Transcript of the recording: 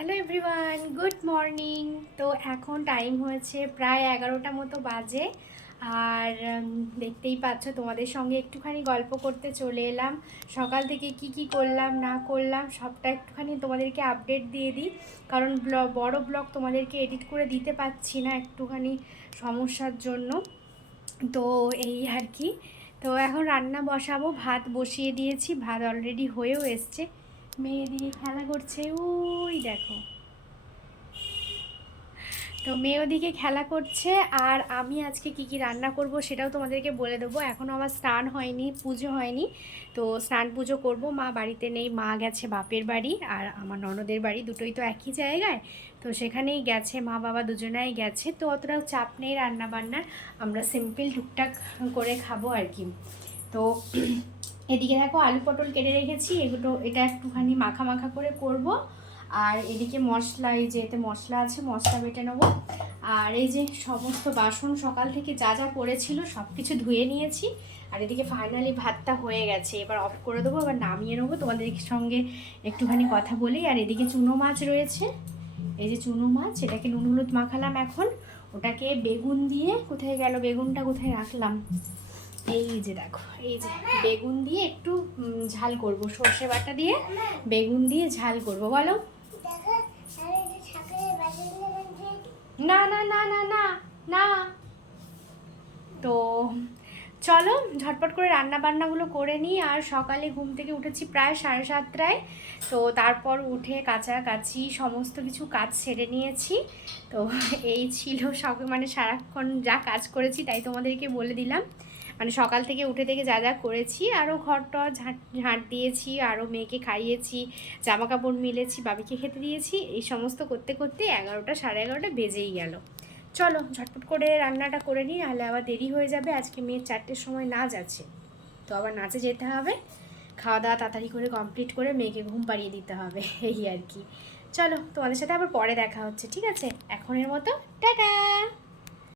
Hello everyone, good morning. তো এখন time হয়েছে প্রায় 11টা মতো বাজে। আর দেখতেই পাচ্ছ, তোমাদের সঙ্গে একটুখানি গল্প করতে চলে এলাম। সকাল থেকে কি কি করলাম না করলাম সবটা একটুখানি তোমাদেরকে আপডেট দিয়ে দিই। কারণ বড় ব্লগ তোমাদেরকে এডিট করে দিতে পারছি না, একটুখানি সমস্যার জন্য। তো এই আর কি। তো এখন রান্না বসাবো, ভাত বসিয়ে দিয়েছি, ভাত অলরেডি হয়েও এসছে। মেয়ে দিয়ে খেলা করছে, ওই দেখো। তো মেয়ে ওদিকে খেলা করছে। আর আমি আজকে কি কি রান্না করব সেটাও তোমাদেরকে বলে দেবো। এখনও আমার স্নান হয়নি, পুজো হয়নি। তো স্নান পুজো করব, মা বাড়িতে নেই, মা গেছে বাপের বাড়ি, আর আমার ননদের বাড়ি, দুটোই তো একই জায়গায়। তো সেখানেই গেছে, মা বাবা দুজনাই গেছে। তো অতটাও চাপ নেই রান্না বান্নার, আমরা সিম্পল টুকটাক করে খাবো আর কি। তো এদিকে দেখো আলু পটল কেটে রেখেছি, এটা একটুখানি মাখা মাখা করে করব। আর এদিকে মশলা, এই যে এতে মশলা আছে, মশলা বেটে নেবো। আর এই যে সমস্ত বাসন সকাল থেকে যা যা পড়েছিল সব কিছু ধুয়ে নিয়েছি। আর এদিকে ফাইনালি ভাতটা হয়ে গেছে, এবার অফ করে দেবো, এবার নামিয়ে নেবো, তোমাদের সঙ্গে একটুখানি কথা বলি। আর এদিকে চুনো মাছ রয়েছে, এই যে চুনো মাছ, এটাকে নুন হলুদ মাখালাম এখন। ওটাকে বেগুন দিয়ে, কোথায় গেল বেগুনটা, কোথায় রাখলাম, এই যে দেখো, এই যে বেগুন দিয়ে একটু ঝাল করব, সর্ষে বাটা দিয়ে বেগুন দিয়ে ঝাল করব। বলো। না না না না না না। তো চলো ঝটপট করে রান্না বান্নাগুলো করে নিই। আর সকালে ঘুম থেকে উঠেছি প্রায় 7:30টায়। তো তারপর উঠে কাচাকাচি সমস্ত কিছু কাজ সেরে নিয়েছি। তো এই ছিল সব, মানে সারাক্ষণ যা কাজ করেছি তাই তোমাদেরকে বলে দিলাম। মানে সকাল থেকে উঠে থেকে যা যা করেছি, আরও ঘরটা ঝাঁট দিয়েছি, আরও মেয়েকে খাইয়েছি, জামা কাপড় মিলেছি, বাবিকে খেতে দিয়েছি, এই সমস্ত করতে করতে 11টা 11:30 বেজেই গেল। চলো ঝটপট করে রান্নাটা করে নিই, নাহলে আবার দেরি হয়ে যাবে। আজকে মেয়ের 4টের সময় নাচ আছে, তো আবার নাচে যেতে হবে। খাওয়া দাওয়া তাড়াতাড়ি করে কমপ্লিট করে মেয়েকে ঘুম পাড়িয়ে দিতে হবে, এই আর কি। চলো তোমাদের সাথে আবার পরে দেখা হচ্ছে, ঠিক আছে? এখনের মতো টাটা।